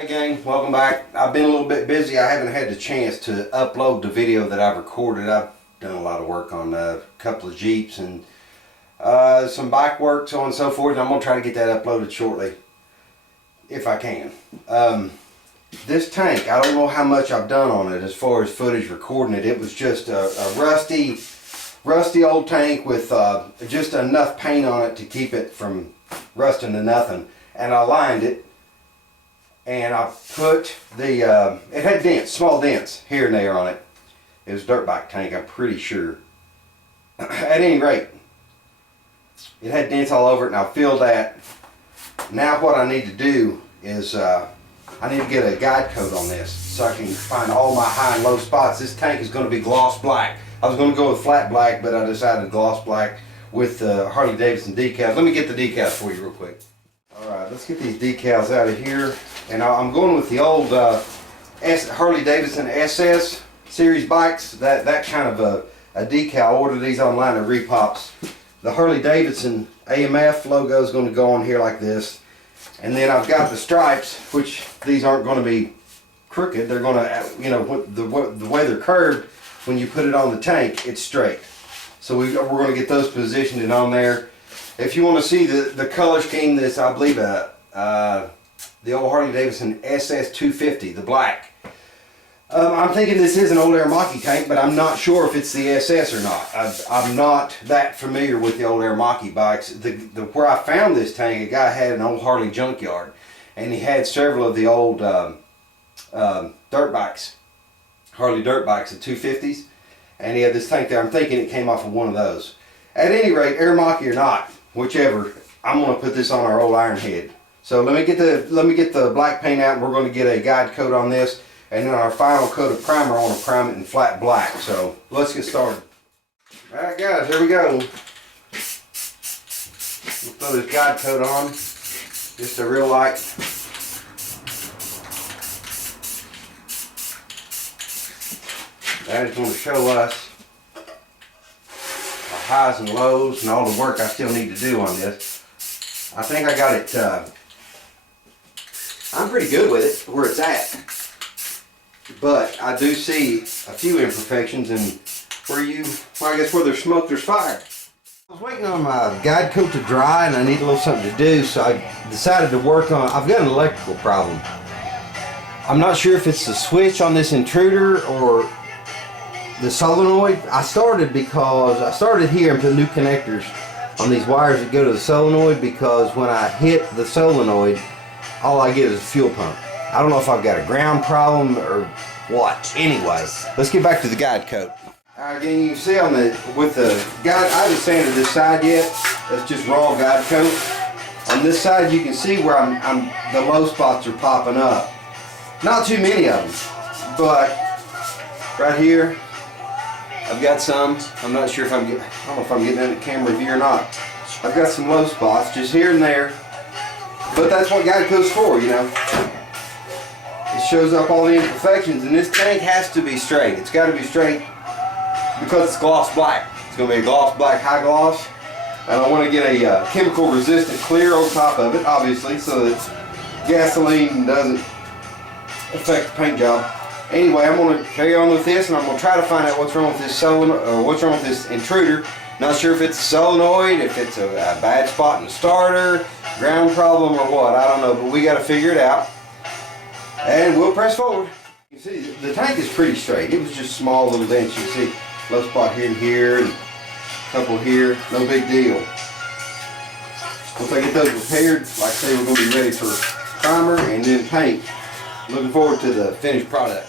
Hey gang, welcome back. I've been a little bit busy. I haven't had the chance to upload the video that I've recorded. I've done a lot of work on a couple of Jeeps and some bike work, so on and so forth. And I'm going to try to get that uploaded shortly, if I can. This tank, I don't know how much I've done on it as far as footage recording it. It was just a rusty old tank with just enough paint on it to keep it from rusting to nothing. And I lined it. And I put the, it had dents, small dents here and there on it. It was a dirt bike tank, I'm pretty sure. At any rate, it had dents all over it, and I filled that. Now what I need to do is, I need to get a guide coat on this so I can find all my high and low spots. This tank is going to be gloss black. I was going to go with flat black, but I decided gloss black with Harley Davidson decals. Let me get the decals for you real quick. Alright, let's get these decals out of here. And I'm going with the old Harley Davidson SS series bikes. That kind of a decal. I ordered these online at Repops. The Harley Davidson AMF logo is going to go on here like this. And then I've got the stripes, which these aren't going to be crooked. They're going to, you know, the way they're curved, when you put it on the tank, it's straight. So we're going to get those positioned and on there. If you want to see the color scheme, this, I believe, the old Harley Davidson SS 250, the black. I'm thinking this is an old Aramaki tank, but I'm not sure if it's the SS or not. I'm not that familiar with the old Aramaki bikes. Where I found this tank, a guy had an old Harley junkyard, and he had several of the old dirt bikes, Harley dirt bikes, the 250s, and he had this tank there. I'm thinking it came off of one of those. At any rate, Aramaki or not, whichever, I'm going to put this on our old Ironhead. So let me get the black paint out, and we're going to get a guide coat on this, and then our final coat of primer, I want to prime it in flat black. So let's get started. Alright guys, here we go. We'll throw this guide coat on, just a real light. That is going to show us our highs and lows and all the work I still need to do on this. I think I got it, I'm pretty good with it where it's at. But I do see a few imperfections, and I guess where there's smoke, there's fire. I was waiting on my guide coat to dry, and I need a little something to do, so I decided to work on, I've got an electrical problem. I'm not sure if it's the switch on this intruder or the solenoid. I started here and put new connectors on these wires that go to the solenoid, because when I hit the solenoid, all I get is a fuel pump. I don't know if I've got a ground problem or what. Anyway, let's get back to the guide coat. Alright, again, you can see with the guide, I haven't sanded this side yet. That's just raw guide coat. On this side, you can see where the low spots are popping up. Not too many of them, but right here, I've got some. I'm not sure if I don't know if I'm getting in the camera view or not. I've got some low spots just here and there. But that's what guide coat's for, you know. It shows up all the imperfections, and this tank has to be straight. It's got to be straight because it's gloss black. It's going to be a gloss black high gloss, and I want to get a chemical resistant clear on top of it, obviously, so that gasoline doesn't affect the paint job. Anyway, I'm going to carry on with this, and I'm going to try to find out what's wrong with this solenoid, or what's wrong with this intruder. Not sure if it's a solenoid, if it's a bad spot in the starter, ground problem, or what. I don't know, but we got to figure it out. And we'll press forward. You see, the tank is pretty straight. It was just small little dents. You see, low spot here and here, and a couple here. No big deal. Once I get those repaired, like I say, we're going to be ready for primer and then paint. Looking forward to the finished product.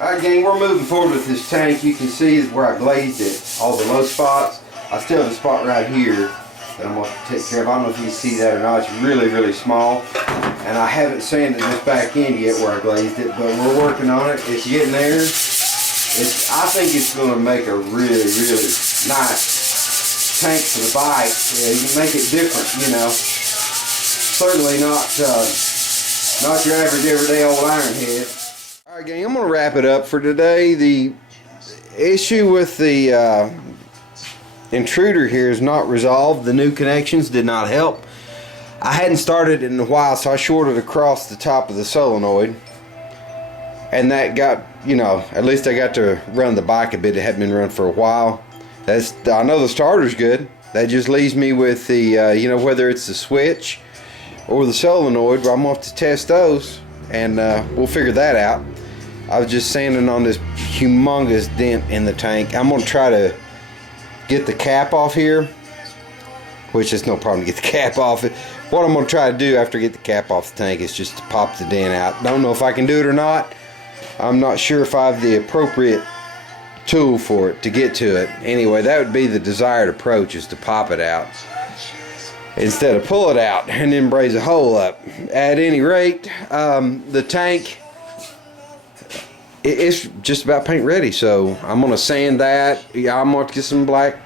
Alright gang, we're moving forward with this tank. You can see is where I glazed it, all the low spots. I still have a spot right here that I'm going to take care of. I don't know if you can see that or not. It's really, really small. And I haven't sanded this back in yet where I glazed it, but we're working on it. It's getting there. I think it's going to make a really, really nice tank for the bike. Yeah, you can make it different, you know. Certainly not your average everyday old Ironhead. Alright gang, I'm going to wrap it up for today. The issue with the intruder here is not resolved. The new connections did not help. I hadn't started it in a while, so I shorted across the top of the solenoid. And that got, you know, at least I got to run the bike a bit. It hadn't been run for a while. I know the starter's good. That just leaves me with the, you know, whether it's the switch or the solenoid. But I'm going to have to test those, and we'll figure that out. I was just sanding on this humongous dent in the tank. I'm going to try to get the cap off here, which is no problem to get the cap off it. What I'm going to try to do after I get the cap off the tank is just to pop the dent out. Don't know if I can do it or not. I'm not sure if I have the appropriate tool for it to get to it. Anyway, that would be the desired approach, is to pop it out instead of pull it out and then braze a hole up. At any rate, the tank, it's just about paint ready, so I'm going to sand that. Yeah, I'm going to get some black,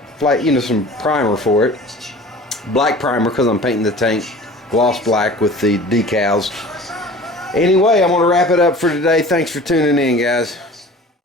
you know, some primer for it. Black primer, because I'm painting the tank gloss black with the decals. Anyway, I'm going to wrap it up for today. Thanks for tuning in, guys.